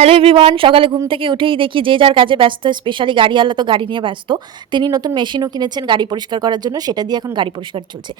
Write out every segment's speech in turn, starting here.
Hello everyone, সকালে ঘুম থেকে উঠেই দেখি যে যার কাজে ব্যস্ত। স্পেশালি গাড়িওয়ালা তো গাড়ি নিয়ে ব্যস্ত। তিনি নতুন মেশিনও কিনেছেন গাড়ি পরিষ্কার করার জন্য, সেটা দিয়ে এখন গাড়ি পরিষ্কার চলছে।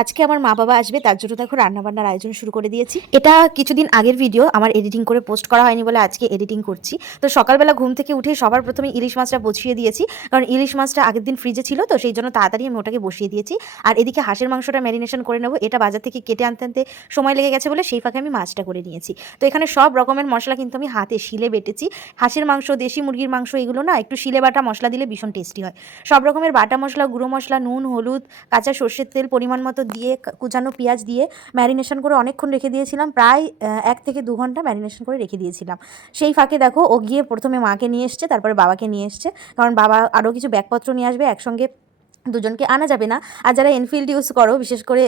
আজকে আমার মা বাবা আসবে, তার জন্য দেখো রান্নাবান্নার আয়োজন শুরু করে দিয়েছি। এটা কিছুদিন আগের ভিডিও, আমার এডিটিং করে পোস্ট করা হয়নি বলে আজকে এডিটিং করছি। তো সকালবেলা ঘুম থেকে উঠেই সবার প্রথমে ইলিশ মাছটা বসিয়ে দিয়েছি, কারণ ইলিশ মাছটা আগের দিন ফ্রিজে ছিল, তো সেই জন্য তাড়াতাড়ি আমি ওটাকে বসিয়ে দিয়েছি। আর এদিকে হাঁসের মাংসটা ম্যারিনেশন করে নেবো, এটা বাজার থেকে কেটে আনতে আনতে সময় লেগে গেছে বলে সেই ফাঁকে আমি মাছটা করে নিয়েছি। তো এখানে সব রকমের মশলা কিন্তু আমি হাতে শিলে বেটেছি। হাঁসের মাংস, দেশি মুরগির মাংস, এগুলো না একটু শিলে বাটা মশলা দিলে ভীষণ টেস্টি হয়। সব রকমের বাটা মশলা, গুঁড়ো মশলা, নুন, হলুদ, কাঁচা সর্ষের তেল পরিমাণ মতো দিয়ে, কুচানো পেঁয়াজ দিয়ে ম্যারিনেশন করে অনেকক্ষণ রেখে দিয়েছিলাম। প্রায় 1 থেকে 2 ঘন্টা ম্যারিনেশন করে রেখে দিয়েছিলাম। সেই ফাঁকে দেখো ও গিয়ে প্রথমে মাকে নিয়ে এসছে, তারপরে বাবাকে নিয়ে এসছে, কারণ বাবা আরও কিছু ব্যাগপত্র নিয়ে আসবে। একসঙ্গে দুজনকে আনা যাবে না। আর যারা এনফিল্ড ইউজ করো, বিশেষ করে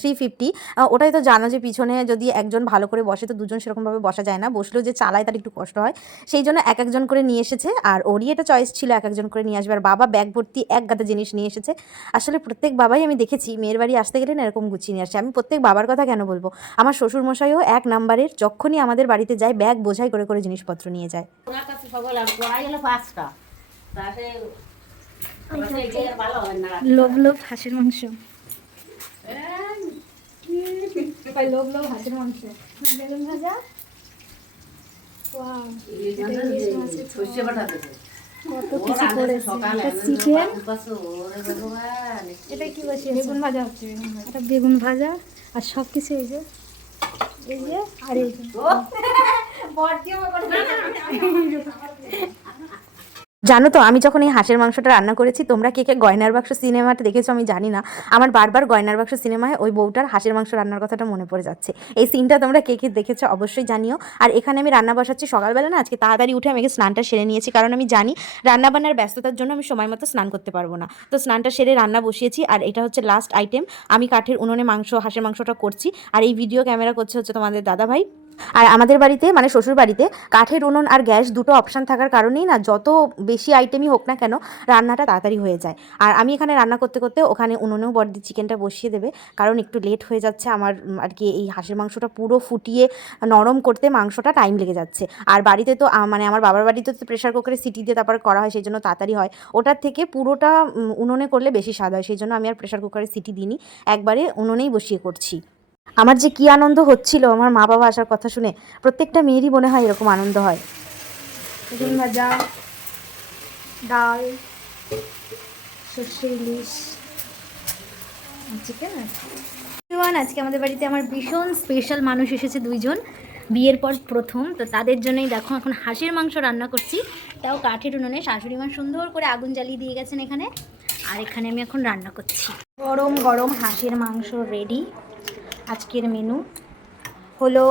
350, ওটাই তো জানো যে পিছনে যদি একজন ভালো করে বসে তো দুজন সেরকমভাবে বসা যায় না, বসলেও যে চালায় তার একটু কষ্ট হয়। সেই জন্য এক একজন করে নিয়ে এসেছে, আর ওরই এটা চয়েস ছিল এক একজন করে নিয়ে আসবে। আর বাবা ব্যাগ ভর্তি এক গাদা জিনিস নিয়ে এসেছে। আসলে প্রত্যেক বাবাই আমি দেখেছি মেয়ের বাড়ি আসতে গেলে না এরকম গুছিয়ে নিয়ে আসে। আমি প্রত্যেক বাবার কথা কেন বলবো, আমার শ্বশুরমশাইও 1 নাম্বারের, যখনই আমাদের বাড়িতে যায় ব্যাগ বোঝাই করে করে জিনিসপত্র নিয়ে যায়। লোভ লোভ হাঁসের মাংস, লোভ লোভ হাঁসের মাংস, বেগুন ভাজা, কত কিছু করেছে। চিকেন, এটা কি বসে বেগুন ভাজা হচ্ছে, এটা বেগুন ভাজা। আর সব কিছু এই যে আর এই যে জানো তো, আমি যখন এই হাঁসের মাংসটা রান্না করেছি, তোমরা কে কে গয়নার বাক্স সিনেমাটা দেখেছো আমি জানি না, আমার বারবার গয়নার বাক্স সিনেমায় ওই বউটার হাঁসের মাংস রান্নার কথাটা মনে পড়ে যাচ্ছে। এই সিনটা তোমরা কে কে দেখেছো অবশ্যই জানিও। আর এখানে আমি রান্না বসাচ্ছি সকালবেলা না, আজকে তাড়াতাড়ি উঠে আমি স্নানটা সেরে নিয়েছি, কারণ আমি জানি রান্নাবান্নার ব্যস্ততার জন্য আমি সময় মতো স্নান করতে পারবো না। তো স্নানটা সেরে রান্না বসিয়েছি, আর এটা হচ্ছে লাস্ট আইটেম। আমি কাঠের উনুনে হাঁসের মাংসটা করছি, আর এই ভিডিও ক্যামেরা করছে হচ্ছে তোমাদের দাদাভাই। আর আমাদের বাড়িতে মানে শ্বশুর বাড়িতে কাঠের উনুন আর গ্যাস দুটো অপশান থাকার কারণেই না, যত বেশি আইটেমই হোক না কেন রান্নাটা তাড়াতাড়ি হয়ে যায়। আর আমি এখানে রান্না করতে করতে ওখানে উনুনেও বড়দি চিকেনটা বসিয়ে দেবে, কারণ একটু লেট হয়ে যাচ্ছে আমার আর কি। এই হাঁসের মাংসটা পুরো ফুটিয়ে নরম করতে মাংসটা টাইম লেগে যাচ্ছে। আর বাড়িতে তো মানে আমার বাবার বাড়িতে তো প্রেশার কুকারে সিটি দিয়ে তারপর করা হয়, সেই জন্য তাড়াতাড়ি হয়। ওটার থেকে পুরোটা উনুনে করলে বেশি স্বাদ হয়, সেই জন্য আমি আর প্রেশার কুকারে সিটি দিইনি, একবারে উনুনেই বসিয়ে করছি। আমার যে কী আনন্দ হচ্ছিল আমার মা বাবা আসার কথা শুনে, প্রত্যেকটা মেয়েরই মনে হয় এরকম আনন্দ হয়। বেগুন ভাজা, ডাল, সর্ষে ইলিশ, চিকেন। আজকে আমাদের বাড়িতে আমার ভীষণ স্পেশাল মানুষ এসেছে, 2জন, বিয়ের পর প্রথম। তো তাদের জন্যই দেখো এখন হাঁসের মাংস রান্না করছি, তাও কাঠের উনুনে। শাশুড়ি মা সুন্দর করে আগুন জ্বালিয়ে দিয়ে গেছেন এখানে, আর এখানে আমি এখন রান্না করছি। গরম গরম হাঁসের মাংস রেডি। আজকের মেনু হলো,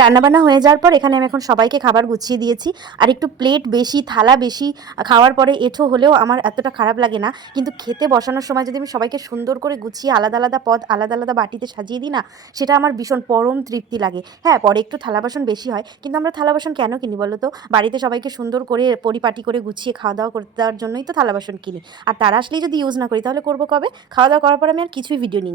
রান্নাবান্না হয়ে যাওয়ার পর এখানে আমি এখন সবাইকে খাবার গুছিয়ে দিয়েছি। আর একটু প্লেট বেশি, থালা বেশি খাওয়ার পরে এঁঠো হলেও আমার এতটা খারাপ লাগে না, কিন্তু খেতে বসানোর সময় যদি আমি সবাইকে সুন্দর করে গুছিয়ে আলাদা আলাদা পদ আলাদা আলাদা বাটিতে সাজিয়ে দিই না, সেটা আমার ভীষণ পরম তৃপ্তি লাগে। হ্যাঁ, পরে একটু থালা বাসন বেশি হয়, কিন্তু আমরা থালা বাসন কেন কিনি বলো তো? বাড়িতে সবাইকে সুন্দর করে পরিপাটি করে গুছিয়ে খাওয়া দাওয়া করতে দেওয়ার জন্যই তো থালা বাসন কিনি। আর তারা আসলেই যদি ইউজ না করি তাহলে করবো কবে? খাওয়া দাওয়া করার পর আমি আর কিছুই ভিডিও নিই।